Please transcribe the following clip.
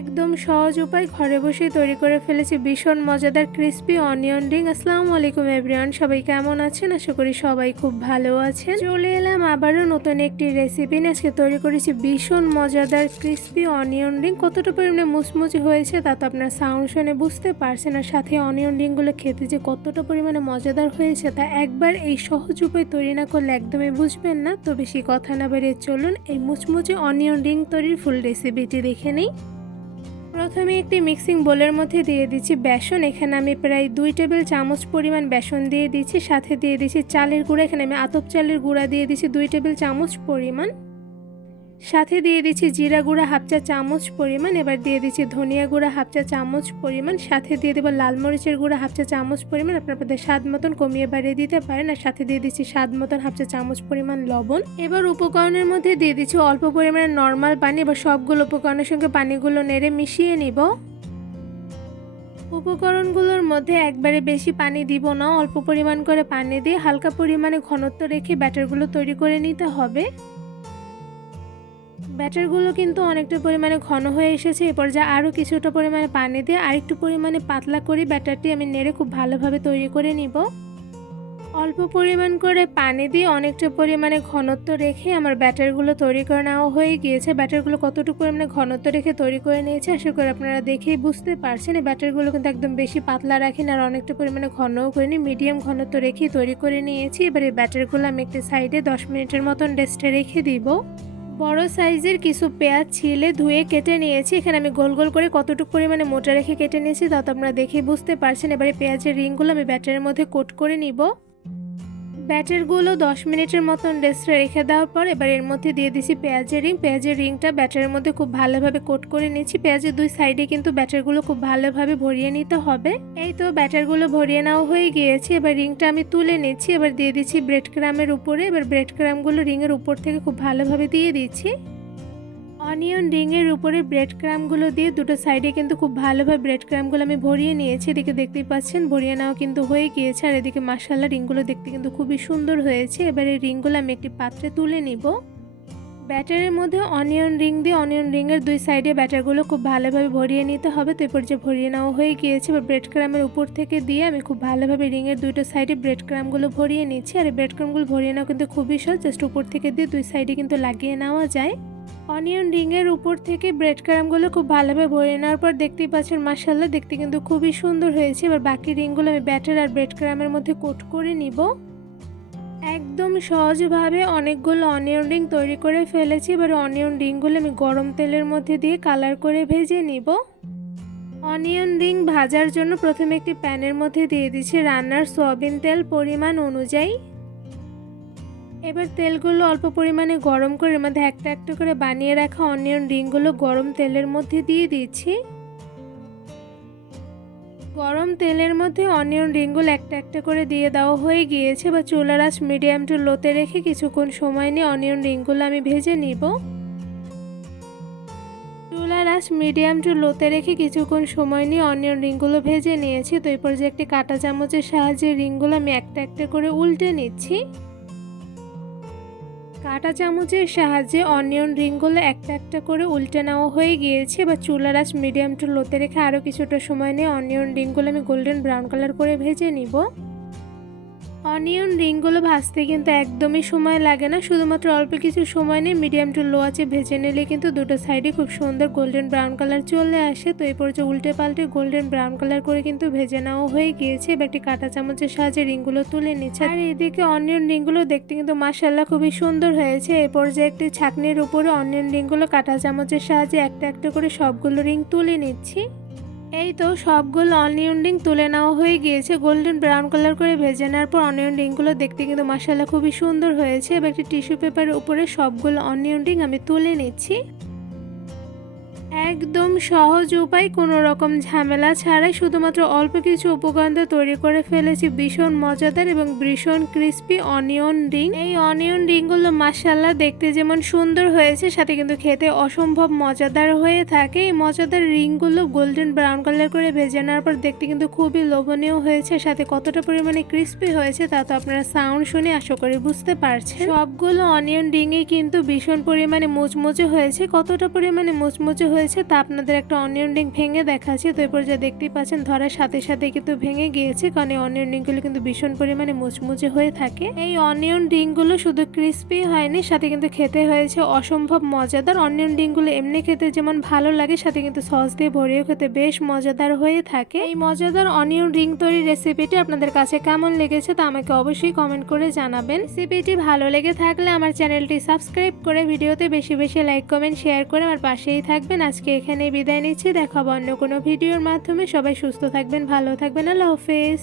একদম সহজ উপায় ঘরে বসে তৈরি করে ফেলেছি ভীষণ মজাদার ক্রিস্পি অনিয়ন রিং আসসালামু আলাইকুম এভরিওয়ান সবাই কেমন আছেন? আশা করি সবাই খুব ভালো আছেন। চলে এলাম আবারও নতুন একটি রেসিপি নিয়ে। আজকে তৈরি করেছি ভীষণ মজাদার ক্রিস্পি অনিয়ন রিং কতটা পরিমাণে মুচমুচে হয়েছে তা তো আপনার সাউন্ড শুনে বুঝতে পারছেন। আর সাথে অনিয়ন রিংগুলো খেতে যে কতটা পরিমাণে মজাদার হয়েছে তা একবার এই সহজ উপায় তৈরি না করলে একদমই বুঝবেন না। তো বেশি কথা না বেরিয়ে চলুন এই মুচমুচে অনিয়ন রিং তৈরির ফুল রেসিপিটি দেখে নিই। প্রথমে একটি মিক্সিং বোলের মধ্যে দিয়ে দিচ্ছি বেসন। এখানে আমি প্রায় দুই টেবিল চামচ পরিমাণ বেসন দিয়ে দিচ্ছি। সাথে দিয়ে দিচ্ছি চালের গুঁড়া। এখানে আমি আতপ চালের গুঁড়া দিয়ে দিচ্ছি দুই টেবিল চামচ পরিমাণ। সাথে দিয়ে দিচ্ছি জিরা গুঁড়া হাফ চা চামচ পরিমাণ, এবার দিয়ে দিচ্ছি ধনিয়া গুঁড়া হাফ চা চামচ পরিমাণ, সাথে দিয়ে দেবো লাল মরিচের গুঁড়া হাফ চা চামচ পরিমাণ আপনার আপনাদের স্বাদ মতন কমিয়ে বাড়িয়ে দিতে পারেন, আর সাথে দিয়ে দিচ্ছি স্বাদ মতন হাফ চা চামচ পরিমাণ লবণ। এবার উপকরণের মধ্যে দিয়ে দিচ্ছি অল্প পরিমাণে নর্মাল পানি, এবার সবগুলো উপকরণের সঙ্গে পানিগুলো নেড়ে মিশিয়ে নিব। উপকরণগুলোর মধ্যে একবারে বেশি পানি দিব না, অল্প পরিমাণ করে পানি দিয়ে হালকা পরিমাণে ঘনত্ব রেখে ব্যাটারগুলো তৈরি করে নিতে হবে। ব্যাটারগুলো কিন্তু অনেকটা পরিমাণে ঘন হয়ে এসেছে। এরপর যা আরও কিছুটা পরিমাণে পানি দিয়ে আরেকটু পরিমাণে পাতলা করে ব্যাটারটি আমি নেড়ে খুব ভালোভাবে তৈরি করে নিব। অল্প পরিমাণ করে পানি দিয়ে অনেকটা পরিমাণে ঘনত্ব রেখে আমার ব্যাটারগুলো তৈরি করে নেওয়া হয়ে গিয়েছে। ব্যাটারগুলো কতটুকু পরিমাণে ঘনত্ব রেখে তৈরি করে নিয়েছে আশা করি আপনারা দেখেই বুঝতে পারছেন। এই ব্যাটারগুলো কিন্তু একদম বেশি পাতলা রাখেন আর অনেকটা পরিমাণে ঘনও করিনি মিডিয়াম ঘনত্ব রেখেই তৈরি করে নিয়েছি। এবার এই ব্যাটারগুলো আমি একটি সাইডে দশ মিনিটের মতন রেস্টে রেখে দিব। বড় সাইজের কিছু পেঁয়াজ ছিলে ধুয়ে কেটে নিয়েছি। এখানে আমি গোল গোল করে কতটুকু পরিমাণে মোটা রেখে কেটে নিয়েছি তা তো আপনারা দেখে বুঝতে পারছেন। এবারে পেঁয়াজের রিংগুলো আমি ব্যাটারের মধ্যে কোট করে নিব। ব্যাটারগুলো দশ মিনিটের মতন রেস্টে রেখে দেওয়ার পর এবার এর মধ্যে দিয়ে দিছি পেঁয়াজের রিং। পেঁয়াজের রিংটা ব্যাটারের মধ্যে খুব ভালোভাবে কোট করে নিচ্ছি পেঁয়াজের দুই সাইডে কিন্তু ব্যাটারগুলো খুব ভালোভাবে ভরিয়ে নিতে হবে। এই তো ব্যাটারগুলো ভরিয়ে নেওয়া হয়ে গিয়েছে। এবার রিংটা আমি তুলে নিচ্ছি। এবার দিয়ে দিচ্ছি ব্রেড ক্রামের উপরে। এবার ব্রেড ক্রামগুলো রিংয়ের উপর থেকে খুব ভালোভাবে দিয়ে দিচ্ছি। অনিয়ন রিংয়ের উপরে ব্রেড ক্রামগুলো দিয়ে দুটো সাইডে কিন্তু খুব ভালোভাবে ব্রেড ক্রামগুলো আমি ভরিয়ে নিয়েছি। এদিকে দেখতেই পাচ্ছেন, ভরিয়ে নেওয়া কিন্তু হয়ে গিয়েছে। আর এদিকে মাসাল্লা রিংগুলো দেখতে কিন্তু খুবই সুন্দর হয়েছে। এবার এই রিংগুলো আমি একটি পাত্রে তুলে নিব। ব্যাটারের মধ্যে অনিয়ন রিং দিয়ে অনিয়ন রিংয়ের দুই সাইডে ব্যাটারগুলো খুব ভালোভাবে ভরিয়ে নিতে হবে। তো এরপর যে ভরিয়ে নেওয়া হয়ে গিয়েছে, এবার ব্রেড ক্রামের উপর থেকে দিয়ে আমি খুব ভালোভাবে রিংয়ের দুটো সাইডে ব্রেড ক্রামগুলো ভরিয়ে নিচ্ছি। আর ব্রেড ক্রামগুলো ভরিয়ে নেওয়া কিন্তু খুবই সহজ। জাস্ট উপর থেকে দিয়ে দুই সাইডে কিন্তু লাগিয়ে নেওয়া যায়। অনিয়ন রিংয়ের উপর থেকে ব্রেড ক্রামগুলো খুব ভালোভাবে ভরে নেওয়ার পর দেখতেই পাচ্ছেন মাসাল্লাহ দেখতে কিন্তু খুবই সুন্দর হয়েছে। এবার বাকি রিংগুলো আমি ব্যাটার আর ব্রেড ক্রামের মধ্যে কোট করে নিব। একদম সহজভাবে অনেকগুলো অনিয়ন রিং তৈরি করে ফেলেছি। এবার অনিয়ন রিংগুলো আমি গরম তেলের মধ্যে দিয়ে কালার করে ভেজে নিব। অনিয়ন রিং ভাজার জন্য প্রথমে একটি প্যানের মধ্যে দিয়ে দিচ্ছি রান্নার সয়াবিন তেল পরিমাণ অনুযায়ী। এবার তেলগুলো অল্প পরিমাণে গরম করে এর মধ্যে একটা একটা করে বানিয়ে রাখা অনিয়ন রিংগুলো গরম তেলের মধ্যে দিয়ে দিচ্ছি। গরম তেলের মধ্যে অনিয়ন রিংগুলো একটা একটা করে দিয়ে দেওয়া হয়ে গিয়েছে বা চুলার আঁচ মিডিয়াম টু লোতে রেখে কিছুক্ষণ সময় নিয়ে অনিয়ন রিংগুলো আমি ভেজে নিব। চুলার আঁচ মিডিয়াম টু লোতে রেখে কিছুক্ষণ সময় নিয়ে অনিয়ন রিংগুলো ভেজে নিয়েছি, তো এরপর যে একটি কাঁটা চামচের সাহায্যে রিংগুলো আমি একটা একটা করে উল্টে নিচ্ছি। কাঁটা চামচের সাহায্যে অনিয়ন রিংগুলো একটা একটা করে উল্টে নেওয়া হয়ে গিয়েছে। বা চুলার আঁচ মিডিয়াম টু লোতে রেখে আরও কিছুটা সময় নিয়ে অনিয়ন রিংগুলো আমি গোল্ডেন ব্রাউন কালার করে ভেজে নিব। অনিয়ন রিংগুলো ভাজতে কিন্তু একদমই সময় লাগে না। শুধুমাত্র অল্প কিছু সময় নিয়ে মিডিয়াম টু লো আছে ভেজে নিলে কিন্তু দুটো সাইডে খুব সুন্দর গোল্ডেন ব্রাউন কালার চলে আসে। তো এরপর যে উল্টে পাল্টে গোল্ডেন ব্রাউন কালার করে কিন্তু ভেজে নেওয়া হয়ে গিয়েছে। এবার একটি কাঁটা চামচের সাহায্যে রিংগুলো তুলে নিচ্ছে। আর এদিকে অনিয়ন রিংগুলো দেখতে কিন্তু মাসাল্লাহ খুবই সুন্দর হয়েছে। এরপর যে একটি ছাকনির উপরে অনিয়ন রিংগুলো কাঁটা চামচের সাহায্যে একটা একটা করে সবগুলো রিং তুলে নিচ্ছি। এই তো সবগুলো অনিয়ন তুলে নেওয়া হয়ে গিয়েছে। গোল্ডেন ব্রাউন কালার করে ভেজে নেওয়ার পর অনিয়ন রিংগুলো দেখতে কিন্তু মশালা খুবই সুন্দর হয়েছে। এবার একটি টিস্যু পেপারের উপরে সবগুলো অনিয়ন আমি তুলে নিচ্ছি। একদম সহজ উপায়, কোনো রকম ঝামেলা ছাড়াই শুধুমাত্র অল্প কিছু উপকরণ তৈরি করে ফেলেছি। ভীষণ মজাদার এবং ভীষণ ক্রিস্পি অনিয়ন রিং এই অনিয়ন রিংগুলো মাসাল্লাহ দেখতে যেমন সুন্দর হয়েছে, সাথে কিন্তু খেতে অসম্ভব মজাদার হয়ে থাকে। এই মজাদার রিংগুলো গোল্ডেন ব্রাউন কালার করে ভেজে নেওয়ার পর দেখতে কিন্তু খুবই লোভনীয় হয়েছে, সাথে কতটা পরিমাণে ক্রিস্পি হয়েছে তা তো আপনারা সাউন্ড শুনে আশা করি বুঝতে পারছেন। সবগুলো অনিয়ন রিংয়ে কিন্তু ভীষণ পরিমাণে মুচমুচে হয়েছে। কতটা পরিমাণে মুচমুচে হয়েছে হয়েছে, তা আপনাদের একটা অনিয়ন রিং ভেঙে দেখাচ্ছি। তো এরপর যা দেখতেই পাচ্ছেন, ধরার সাথে সাথে কিন্তু ভেঙে গিয়েছে, কারণ এই অনিয়ন রিংগুলো কিন্তু ভীষণ পরিমাণে মুচমুচে হয়ে থাকে। এই অনিয়ন রিংগুলো শুধু ক্রিস্পি হয়নি, সাথে কিন্তু খেতে হয়েছে অসম্ভব মজাদার। অনিয়ন রিংগুলো এমনি খেতে যেমন ভালো লাগে, সাথে কিন্তু সস দিয়ে ভরিয়ে খেতে বেশ মজাদার হয়ে থাকে। এই মজাদার অনিয়ন রিং তৈরির রেসিপিটি আপনাদের কাছে কেমন লেগেছে, তা আমাকে অবশ্যই কমেন্ট করে জানাবেন। রেসিপিটি ভালো লেগে থাকলে আমার চ্যানেলটি সাবস্ক্রাইব করে ভিডিওতে বেশি বেশি লাইক কমেন্ট শেয়ার করে আমার পাশেই থাকবেন। আজকে এখানে বিদায় নিচ্ছি। দেখাবো অন্য কোনো ভিডিওর মাধ্যমে। সবাই সুস্থ থাকবেন, ভালো থাকবেন। আল্লাহ হাফেজ।